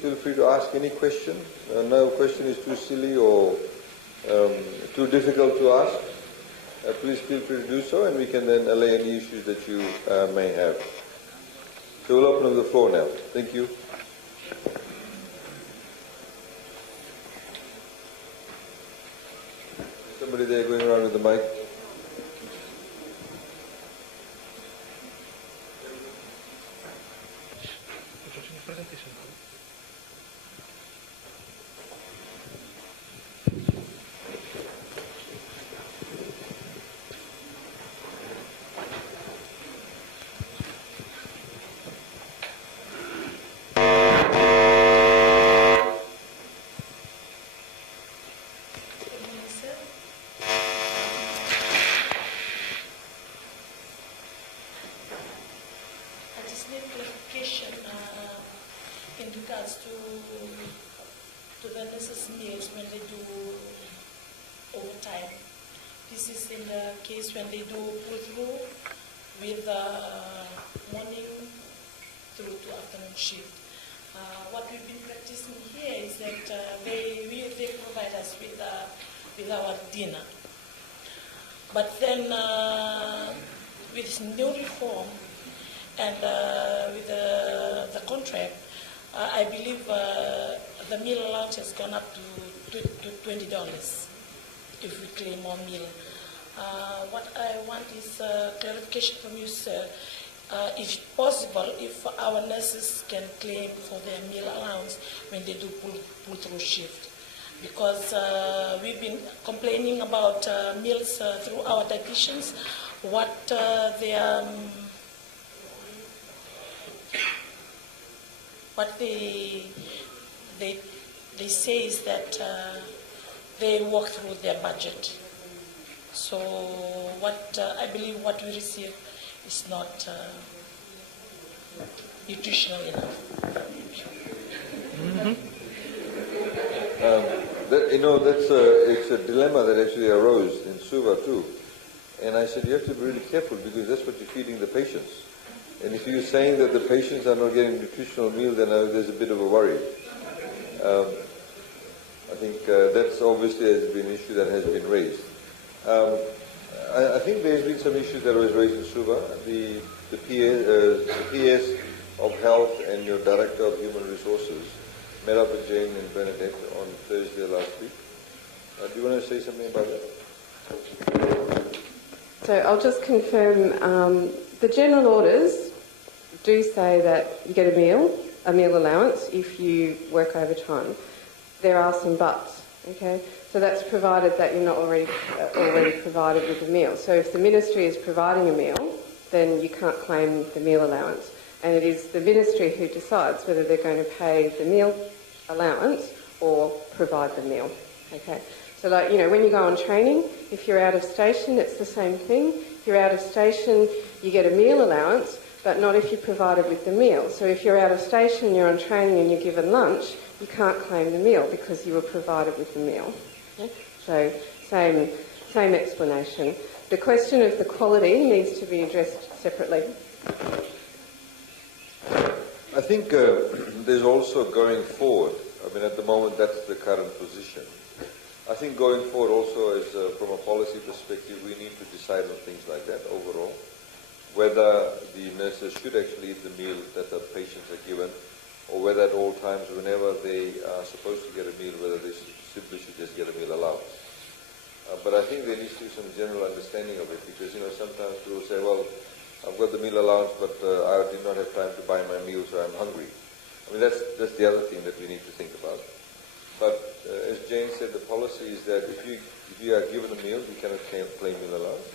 Feel free to ask any question. No question is too silly or too difficult to ask. Please feel free to do so, and we can then allay any issues that you may have. So we'll open up the floor now. Thank you. Somebody there going around with the mic. When they do pull-through with morning through to afternoon shift. What we've been practicing here is that they provide us with our dinner. But then with this new reform and with the contract, I believe the meal allowance has gone up to $20 if we claim more meal. What I want is clarification from you, sir. If possible, if our nurses can claim for their meal allowance when they do pull-through shift. Because we've been complaining about meals through our dietitians, what they say is that they work through their budget. So what I believe what we receive is not nutritional enough. Mm-hmm. It's a dilemma that actually arose in Suva too. And I said, you have to be really careful because that's what you're feeding the patients. And if you're saying that the patients are not getting nutritional meal, then there's a bit of a worry. I think that's obviously has been an issue that has been raised. I think there's been some issues that was raised in Suva. The PS of Health and your Director of Human Resources met up with Jane and Bernadette on Thursday last week. Do you want to say something about that? So I'll just confirm the general orders do say that you get a meal allowance if you work overtime. There are some buts, okay? So that's provided that you're not already provided with a meal. So if the ministry is providing a meal, then you can't claim the meal allowance. And it is the ministry who decides whether they're going to pay the meal allowance or provide the meal, okay? So like, when you go on training, if you're out of station, it's the same thing. If you're out of station, you get a meal allowance, but not if you're provided with the meal. So if you're out of station, you're on training and you're given lunch, you can't claim the meal because you were provided with the meal. Okay? So same explanation. The question of the quality needs to be addressed separately. I think there's also going forward, at the moment that's the current position. I think going forward also as from a policy perspective, we need to decide on things like that overall. Whether the nurses should actually eat the meal that the patients are given, or whether at all times, whenever they are supposed to get a meal, whether they simply should just get a meal allowance. But I think there needs to be some general understanding of it, because sometimes people say, well, I've got the meal allowance, but I did not have time to buy my meal, so I'm hungry. That's the other thing that we need to think about. But as Jane said, the policy is that if you are given a meal, you cannot claim meal allowance.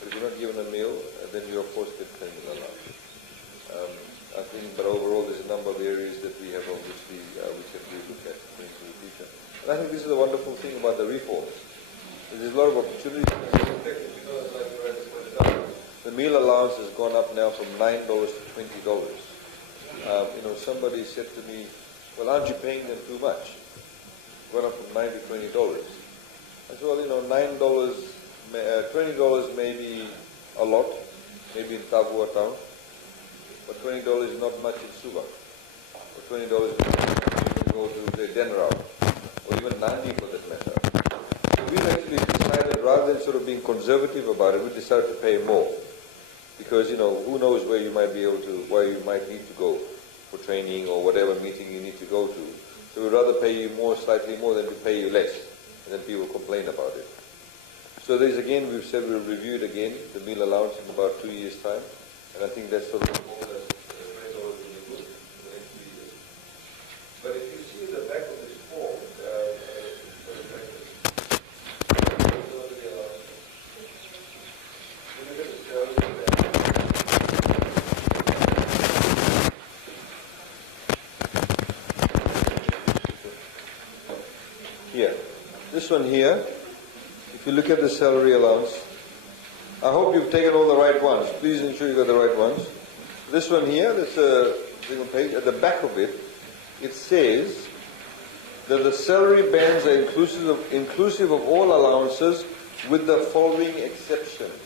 If you're not given a meal, then you of course get claim meal allowance. I think, but overall, there's a number of areas that we have obviously we can look at into the future. And I think this is the wonderful thing about the reforms. There's a lot of opportunities. The meal allowance has gone up now from $9 to $20. Somebody said to me, well, aren't you paying them too much? Gone up from $9 to $20. I said, well, $9, $20 may be a lot, maybe in Tabua town, but $20 is not much in Suva. But $20 is go to the Denrao, or even Nandi for that matter. So we've actually decided, rather than sort of being conservative about it, we decided to pay more. Because, who knows where you might be able to, where you might need to go for training or whatever meeting you need to go to. So we'd rather pay you more, slightly more, than to pay you less. And then people complain about it. So there's again, we've said we'll review it again, the meal allowance in about 2 years' time. And I think that's sort of all that's very good in the next 2 years. But if you see the back of this form, here, this one here, if you look at the salary allowance, I hope you've taken all the right ones. Please ensure you got the right ones. This one here, that's a single page. At the back of it, it says that the salary bands are inclusive of all allowances with the following exceptions.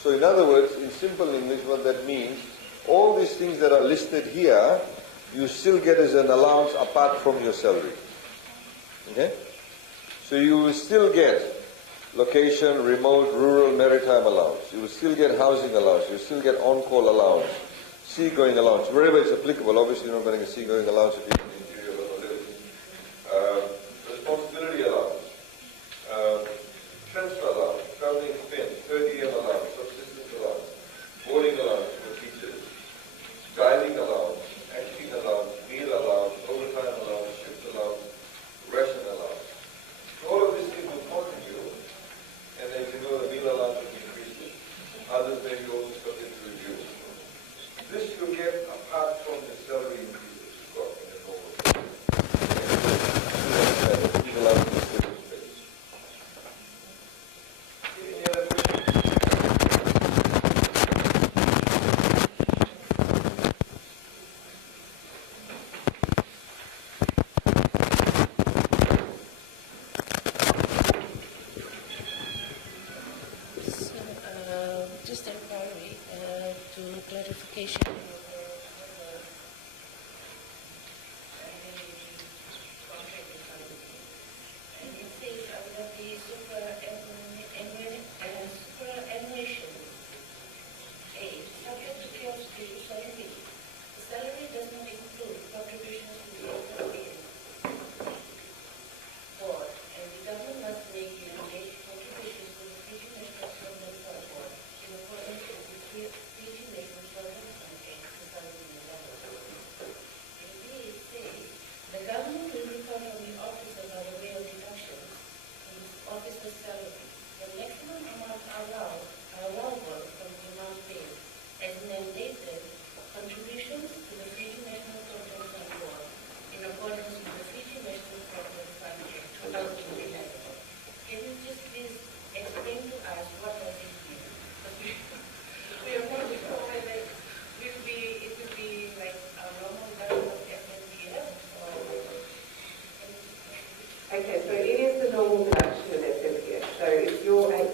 So in other words, in simple English, what that means, all these things that are listed here, you still get as an allowance apart from your salary. Okay? So you will still get location, remote, rural, maritime allowance. You will still get housing allowance. You will still get on-call allowance, seagoing allowance, wherever it's applicable. Obviously, you're not getting a seagoing allowance if you're in the interior of the living. Responsibility allowance, transfer allowance, traveling expense, 30M allowance, subsistence allowance, boarding allowance for teachers, dining allowance, acting allowance, meal allowance, overtime allowance, shift allowance, ration allowance. All of these things will contribute. And as you know, the meal allowance will increase. Others may be also subject to review. This you get apart from the salary increases you got in the normal pay. Meal allowance is different space. Any other questions? Just inquiry to clarification. And it says under the superannuation aid, subject to clause 3, sorry, the salary does not include contributions to the FNPF board, and the government must make yearly contributions to the Fijian National Permanent Fund Board in accordance with the Fijian National Permanent Fund Act 2011. Indeed, it says the government will record from the officer by the way of deductions in the officer's salary the maximum amount allowable from the amount paid as mandated contributions to the Fijian National Permanent Fund Board in accordance with the Fijian National Permanent Fund Act 2011. Can you just please explain to us what does it mean? We are not sure whether it will be like a normal government FNPF or... Okay, so it is the normal deduction of FNPF. So it's your 8%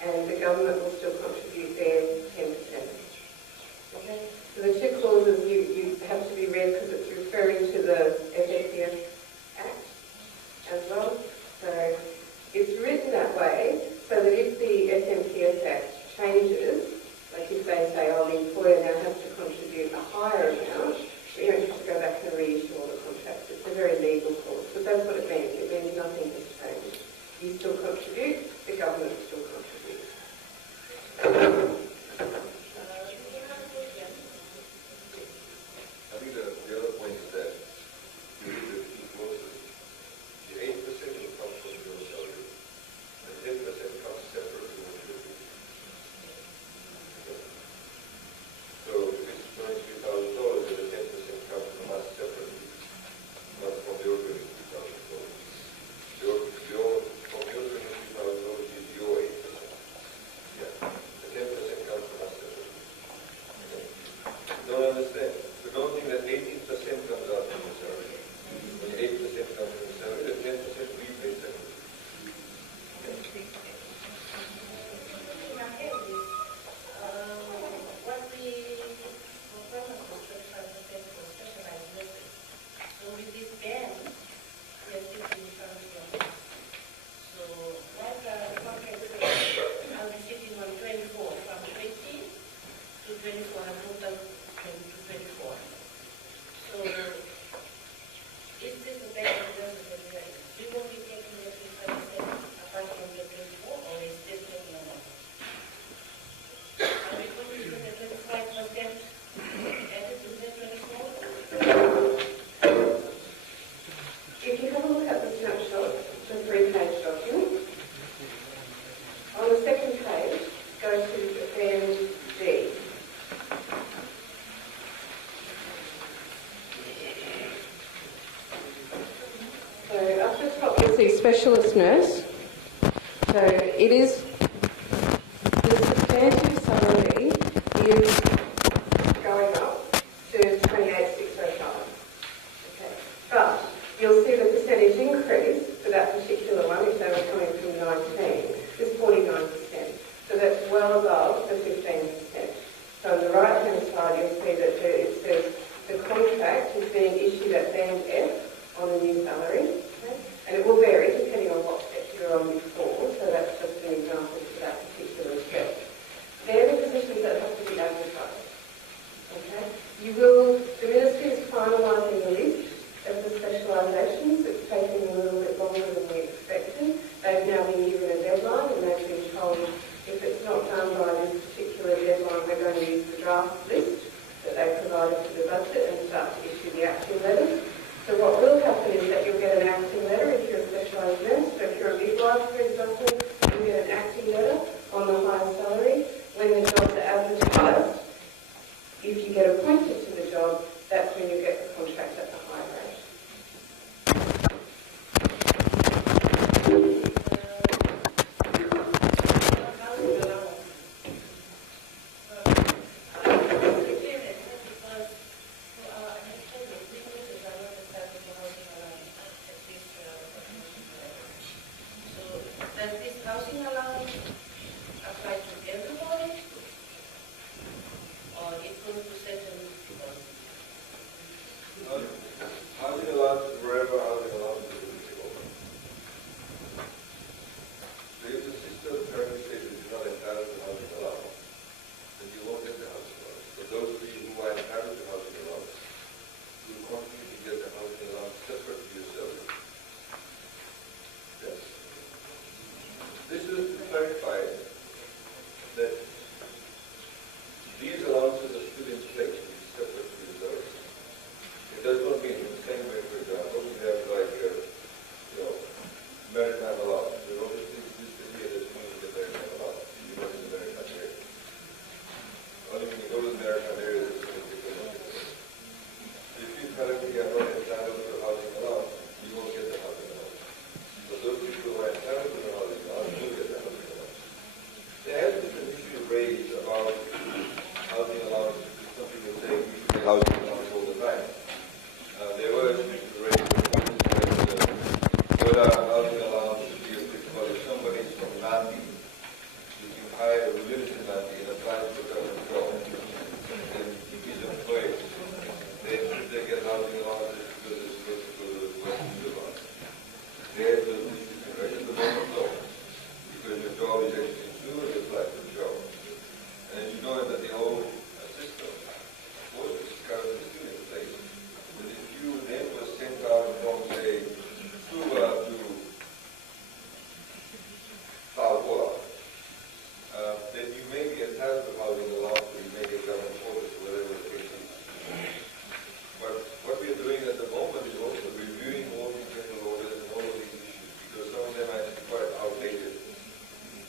and the government will still contribute their 10%. Okay? So the two clauses you have to be read because it's referring to the FNPF Act as well. So it's written that way so that if the FNPF Act changes, like if they say, oh, the employer now has to contribute a higher amount, you don't have to go back and reissue all the contracts. It's a very legal clause, but that's what it means. It means nothing has changed. You still contribute, the government still contributes. I think the other point is that you read the two clauses. The 8% will come from your salary, and 10% comes separately from your salary. So if it's $23,000, then the 10% comes from us separately, not from your $23,000. From your $23,000 is your 8%. Yeah. The 10% comes from us separately. Okay. Don't understand. So don't think that 18% comes out from the salary. When 8% comes from the salary, the 10% we pay separately. What we program was 25% for specialized nurses. So with this specialist nurse. So it is, the substantive salary is going up to 28,605. Okay. But you'll see the percentage increase for that particular one, if they were coming from 19, is 49%. So that's well above the 15%. So on the right-hand side, you'll see that it says the contract is being issued at band F on the new salary. Okay? And it will vary depending on what step you're on before, so that's just an example for that particular step. They're the positions that have to be advertised. Okay? The Ministry is finalising the list of the specialisations. It's taking a little bit longer than we expected. They've now been given a deadline and they've been told if it's not done by this particular deadline, we're going to use the draft list that they provided for the budget and start to issue the acting letters. So what will happen is that you'll get an acting letter if you're a specialised nurse. So if you're a midwife, for example, you'll get an acting letter on the higher salary. When the jobs are advertised, if you get appointed to the job, that's when you get the contract at the higher rate. Does this housing allowance apply to everybody, or it's going to certain people? Housing allowance, wherever housing allowance is applicable. So if the system currently says that you're not entitled to housing allowance, then you won't get the housing allowance. So those of you who are entitled to housing allowance will continue to get the housing allowance separate to yourself. Yes. This is to clarify that these allowances are still in place, separate to yourself. It does not mean in the same way, for example, we have like, maritime allowance. There obviously exists in here that means the maritime allowance. You go to the maritime area. Only when you go to the maritime area, there's going to be a difference. If you currently are not entitled to housing allowance, you won't get the housing allowance. So those people who are entitled to the housing allowance will get the housing allowance. There has been an issue raised about housing allowance. Some people say we should get housing allowance all the time. There were issues raised whether housing allowance should be applicable if somebody is from Nandi, you can hire a lives in Nandi and apply for government job, and he's employed, then should they get housing allowances because they're supposed to go to the work and live on? There's those issues right at the moment though, because your job is actually secure, you apply for the job. And as you know that the old system, of course, is currently still in place, but if you then were sent out from, say, to Palgoa, then you may be entitled to housing allowance, or you may get government orders, whatever the case is. But what we are doing at the moment is also reviewing all these general orders and all of these issues, because some of them are actually quite outdated.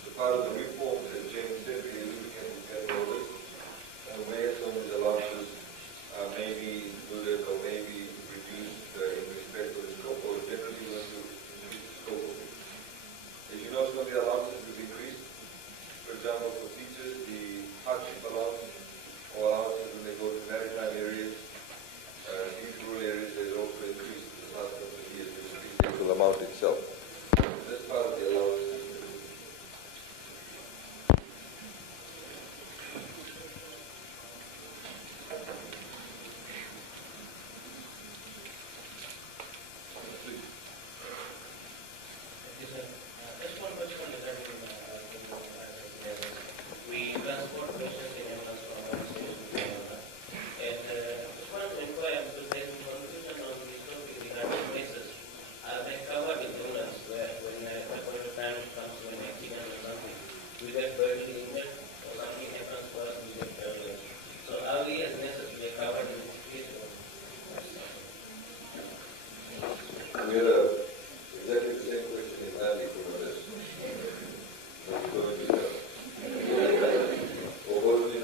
So part of the reforms, as James said, we are looking at the general orders, and where some of these allowances may be included or may be reduced in respect of the scope, or generally we want to increase the scope of it. As you know, some of the allowances will increase. For example, for teachers, the hardship allowance or allowances when they go to maritime areas, these rural areas, they also increased in the last couple of years to increase the actual amount itself. That's part of the allowances. We transport patients in ambulance from one station to another. And just wanted to inquire, because there is confusion on this topic regarding places. Are they covered in donors where when a point of time comes to an accident or something, we get badly injured or something happens for us, we get badly. So are we as nurses, we are covered in this case? We had exactly the same question in Nandi from this. Or was it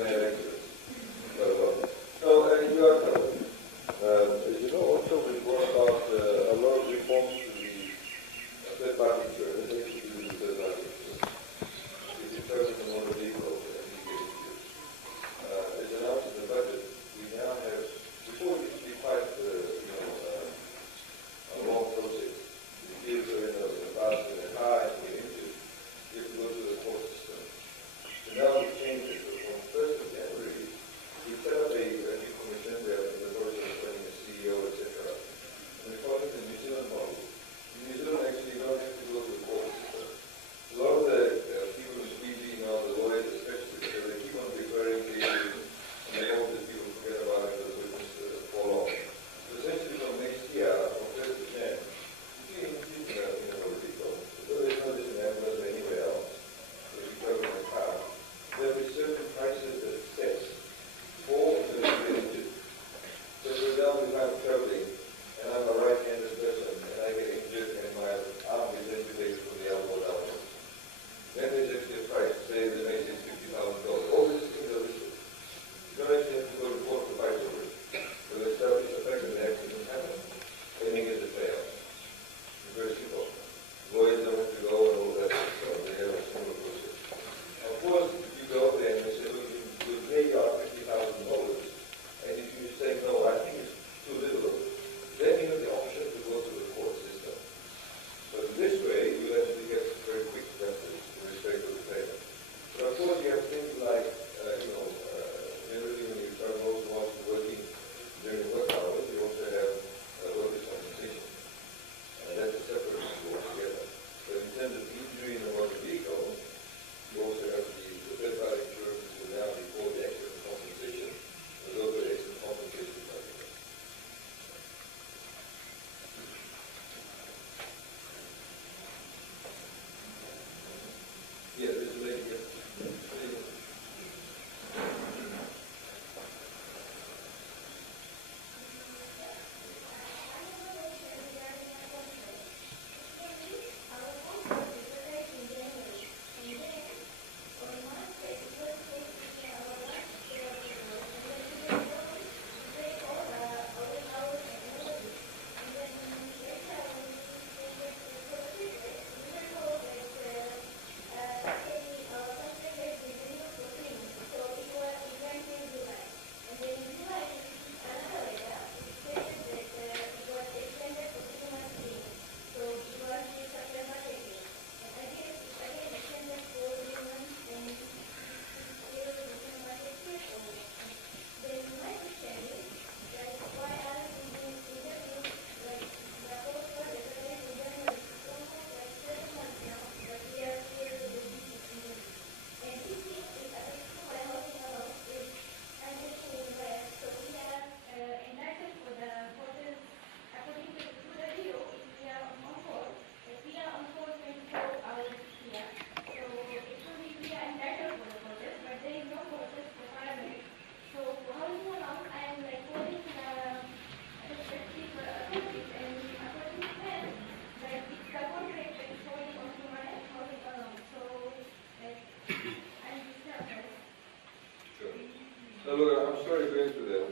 No, look, I'm sorry going through that.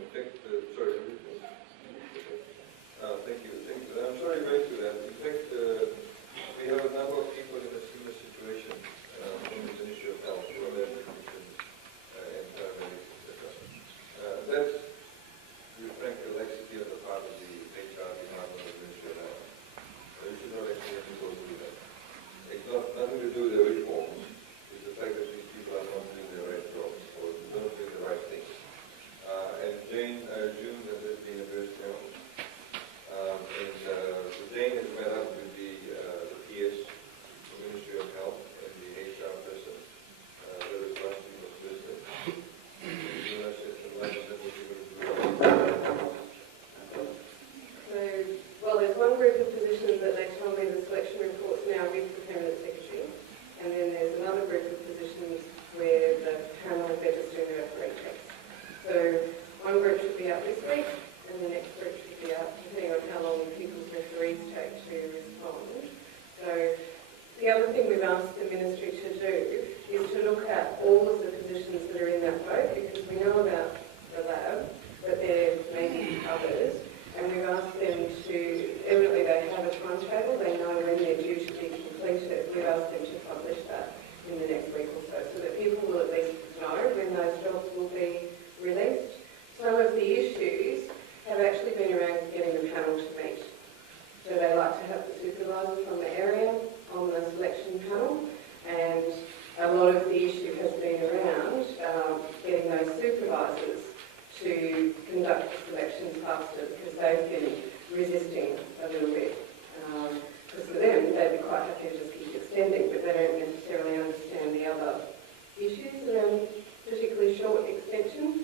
Sorry. Thank you. I'm sorry going through that. In fact, we have a number of people in a similar situation from the Ministry of Health, who are their technicians and paramedics, etc. That's, to be frank, a laxity on the part of the HR department of the Ministry of Health. You should not actually have to go through that. It's nothing to do with the reforms. It's the fact that these people are not doing the right jobs or not doing the right things. And June has been addressed now. Jane has met up with the PS, the Ministry of Health, and the HR person, the responsibility of business. Well, there's one group of positions that they told me the selection report's now with the permanent secretary, and then there's another group of positions where the panel, they're just doing their referee checks. So one group should be out this week, and the next group should be out, depending on how long people's referees take to respond. So the other thing we've asked the ministry to do is to look at all of the positions that are in that vote, because we know about the lab, but there may be others, and we've asked them to, evidently they have a timetable, they know when they're due to be completed. We've asked them to publish that in the next week or so that people will at least know when those jobs will be released. Some of the issues have actually been around getting the panel to meet. So they like to have the supervisor from the area on the selection panel, and a lot of the issue has been around getting those supervisors to conduct the selections faster, because they've been resisting a little bit. Because for them, they'd be quite happy to just keep extending, but they don't necessarily understand the other issues around particularly short extensions.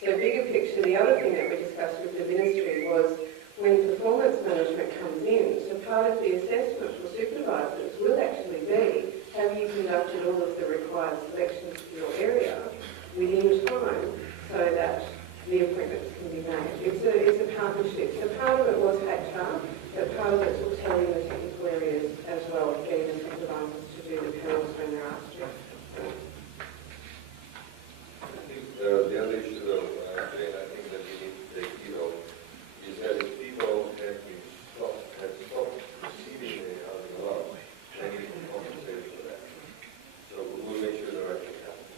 So bigger picture, the other thing that we discussed with the ministry was when performance management comes in, so part of the assessment for supervisors will actually be, have you conducted all of the required selections for your area within time so that the appointments can be made. It's a partnership. So part of it was HR, but part of it will tell you the technical areas as well, getting the supervisors to do the panels when they're asked to. The other issue, though, Jane, I think that we need to take heed of is that if people have stopped receiving the housing allowance, they need to be compensated for that. So we'll make sure the right thing happens.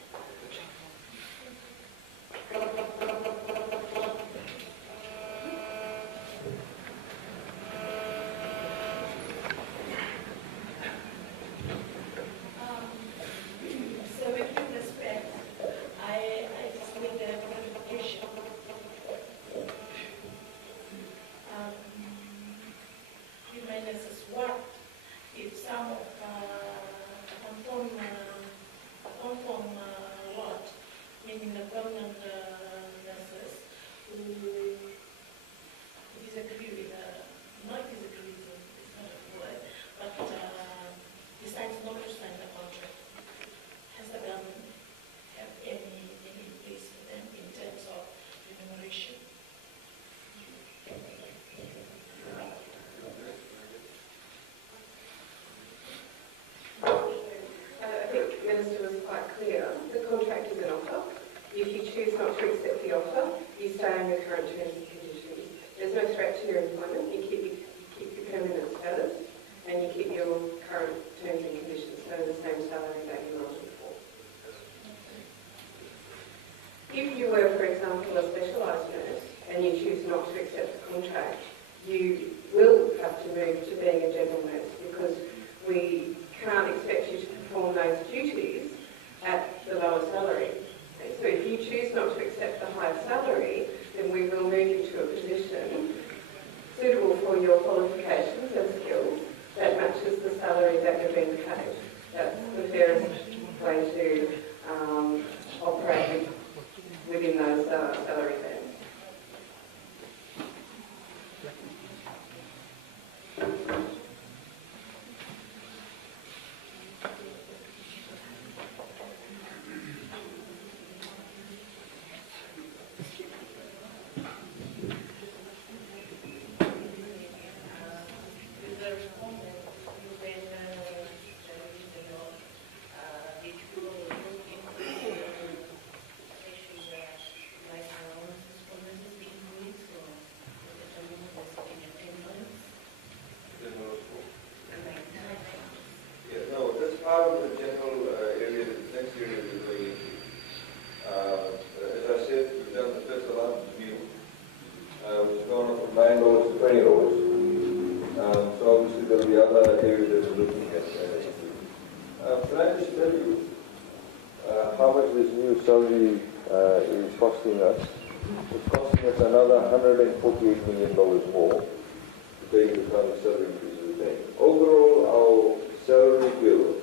So with due respect, I just need a clarification. Remind us as what if some of conform what, meaning the permanent nurses who disagree with, not disagree with, it's not a word, but decides not to sign the contract. Has the government have any place for them in terms of remuneration? I think the Minister was quite clear. The contract is an offer. If you choose not to accept the offer, you stay on your current terms and conditions. There's no threat to your employment. You keep your permanent status, and you keep your current terms and conditions, so the same salary that you were on before. If you were, for example, a specialised nurse and you choose not to accept the contract, you will have to move to being a general nurse, because we can't expect you to perform those duties at the lower salary. So if you choose not to accept the higher salary, then we will move you to a position suitable for your qualifications and skills that matches the salary that you're being paid. That's the fairest way to operate within those salary bands. With the respondent, the regional, did you salary is costing us. It's costing us another $148 million more to pay the kind of salary increases we're paying. Overall, our salary bill,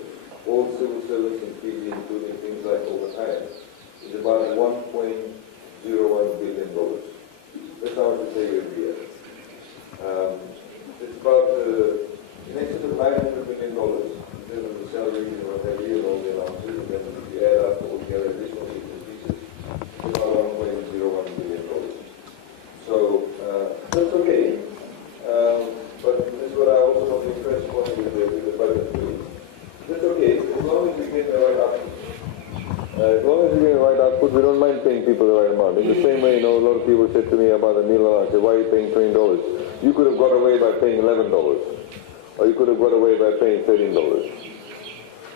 all civil service in Fiji, including things like overtime, is about $1.01 billion. That's how much we pay every year. It's about in excess of $900 million in terms of the salaries and what have you, and all the allowances, and then if you add up all the other additional bits and pieces, it's about $1.01 billion. So that's okay. But this is what I also want to impress upon you with the budget too. That's okay, as long as we get the right output. As long as we get the right output, we don't mind paying people the right amount. In the same way, a lot of people said to me about the meal allowance, why are you paying $20? You could have got away by paying $11. Or you could have got away by paying $13.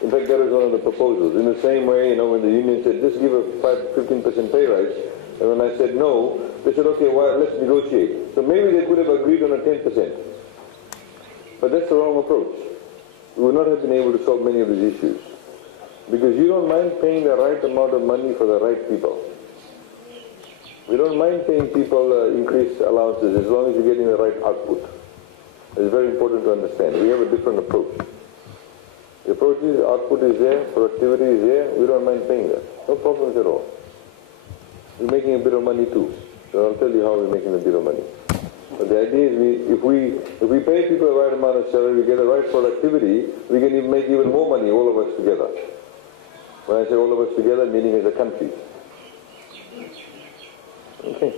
In fact, that was one of the proposals. In the same way, when the union said, just give a 15% pay rise, and when I said no, they said, okay, well, let's negotiate. So maybe they could have agreed on a 10%. But that's the wrong approach. We would not have been able to solve many of these issues. Because you don't mind paying the right amount of money for the right people. We don't mind paying people increased allowances as long as you're getting the right output. It's very important to understand. We have a different approach. The approach is output is there, productivity is there, we don't mind paying that. No problems at all. We're making a bit of money too. So I'll tell you how we're making a bit of money. But the idea is if we pay people the right amount of salary, we get the right productivity, we can even make even more money, all of us together. When I say all of us together, meaning as a country. Okay.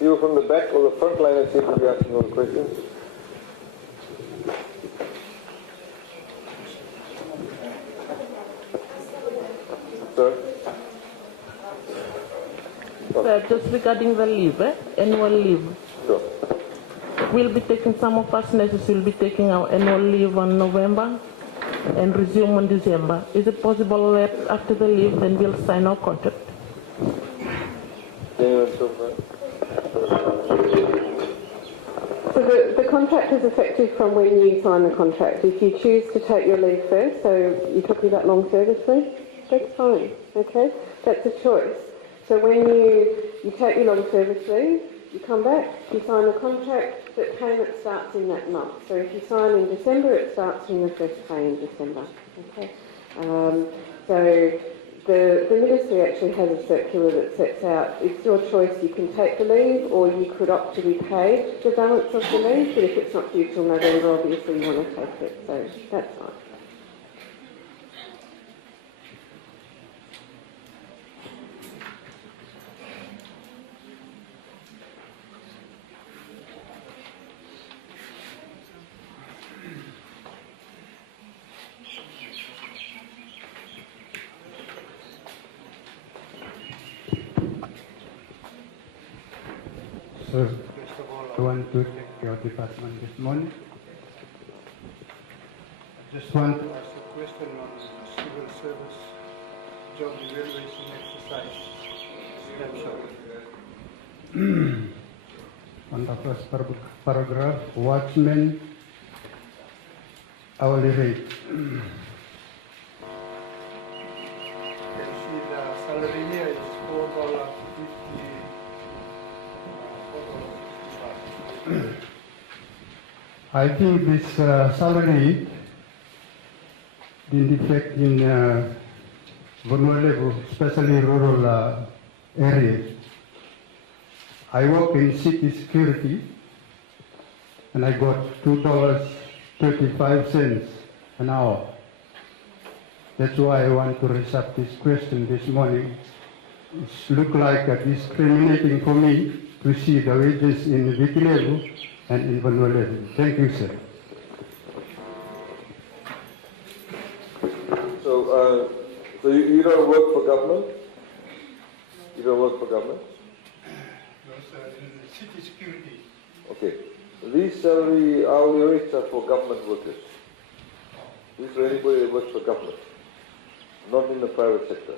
You from the back or the front line seem to be asking all the questions. Sir? Sir, just regarding the leave, annual leave. Sure. We'll be taking, some of us nurses will be taking our annual leave on November and resume on December. Is it possible that after the leave, then we'll sign our contract? So the contract is effective from when you sign the contract. If you choose to take your leave first, so you're talking about long service leave, that's fine, okay? That's a choice. So when you take your long service leave, you come back, you sign the contract, but payment starts in that month. So if you sign in December, it starts in the first pay in December, okay? So the Ministry actually has a circular that sets out, it's your choice, you can take the leave or you could opt to be paid the balance of the leave, but if it's not due till November, obviously you want to take it, so that's fine. So, first of all, I want to thank your department this morning. I just want to ask a question on civil service job evaluation exercise snapshot. On the first paragraph, watchman hourly rate. You can see the salary here is $4.50. I think this salary in effect in vulnerable, especially rural areas. I work in city security and I got $2.35 an hour. That's why I want to raise up this question this morning. It looks like discriminating for me to see the wages in Viti level and in Vanua level. Thank you, sir. So you don't work for government? You don't work for government? No, sir, in city security. Okay. These salary hourly rates are for government workers. These are anybody that works for government, not in the private sector.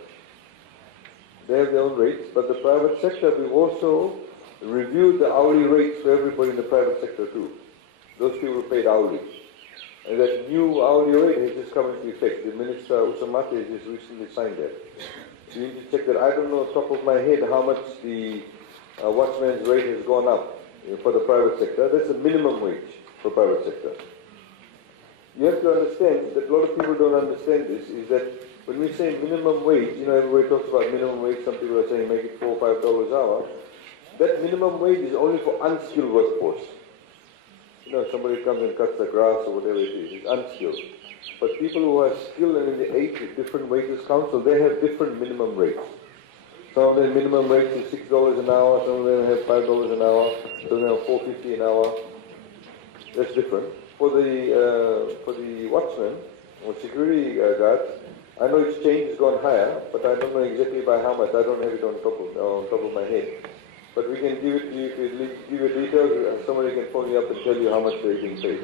They have their own rates, but the private sector, we've also reviewed the hourly rates for everybody in the private sector too. Those people are paid hourly. And that new hourly rate has just come into effect. The Minister Usamate has just recently signed that. So you need to check that. I don't know off the top of my head how much the watchman's rate has gone up for the private sector. That's the minimum wage for private sector. You have to understand that a lot of people don't understand this, is that when we say minimum wage, everybody talks about minimum wage, some people are saying make it $4 or $5 an hour. That minimum wage is only for unskilled workforce. Somebody comes and cuts the grass or whatever it is, it's unskilled. But people who are skilled and in the 8 different wages council, they have different minimum rates. Some of their minimum rates is $6 an hour, some of them have $5 an hour, some of them have $4.50 an hour. That's different. For the watchmen or security guards, I know it's changed, it's gone higher, but I don't know exactly by how much. I don't have it on top of my head. But we can give it to you, if you give your details, somebody can phone you up and tell you how much they're being paid.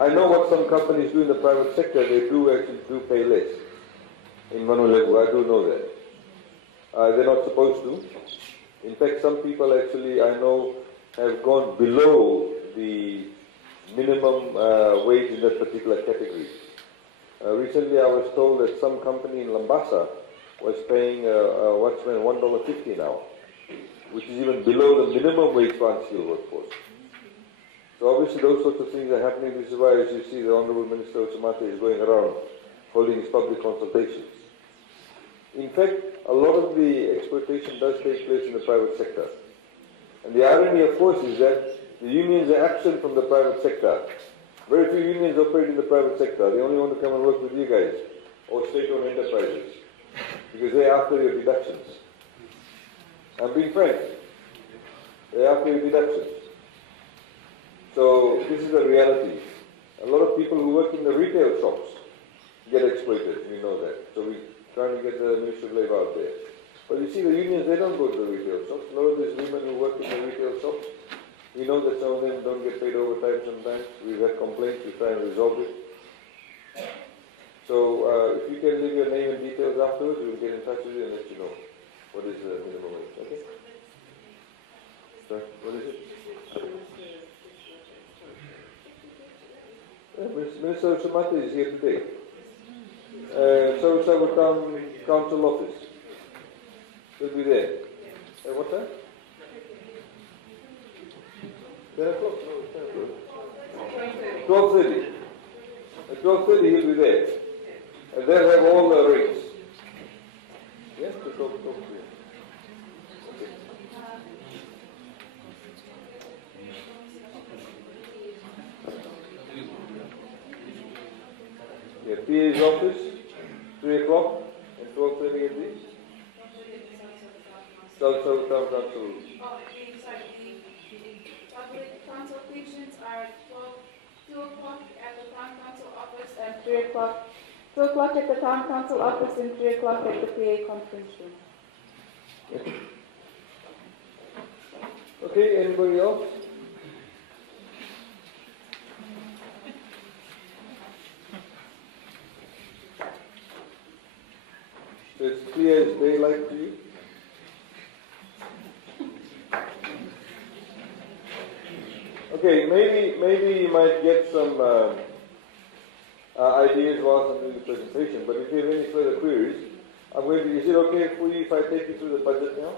I know what some companies do in the private sector, they do pay less. In Manulegu, I do know that. They're not supposed to. In fact, some people actually, I know, have gone below the minimum wage in that particular category. Recently, I was told that some company in Lambasa was paying a watchman $1.50 an hour, which is even below the minimum wage for unskilled workforce. So obviously those sorts of things are happening. This is why, as you see, the Honourable Minister Usamate is going around holding his public consultations. In fact, a lot of the exploitation does take place in the private sector. And the irony, of course, is that the unions are absent from the private sector. Very few unions operate in the private sector. They only want to come and work with you guys or state-owned enterprises because they're after your deductions. I'm being frank. They're after your deductions. So this is the reality. A lot of people who work in the retail shops get exploited. We know that. So we're trying to get the Ministry of Labour out there. But you see, the unions, they don't go to the retail shops. A lot of these women who work in the retail shops, we know that some of them don't get paid overtime sometimes. We've had complaints. We try and resolve it. So if you can leave your name and details afterwards, we'll get in touch with you and let you know what is the minimum wage. Okay? Sorry, what is it? Minister Usamate is here today. Savusavu Town Council office. He'll be there. At what time? 10 o'clock? No, 10 o'clock. 12:30. At 12:30 he'll be there. And they'll have all the rates. Yes, to talk to you. Yeah, PA's office, 3 o'clock and 12:30 at least. Savusavu Town Council. Public consultations are 2 o'clock at the Town Council office and 3 o'clock. 2 o'clock at the Town Council office and 3 o'clock at the PA conference room. Okay, anybody else? So it's clear as daylight to you? Okay, maybe you might get some ideas whilst I'm doing the presentation, but if you have any further queries, is it okay for you if I take you through the budget now?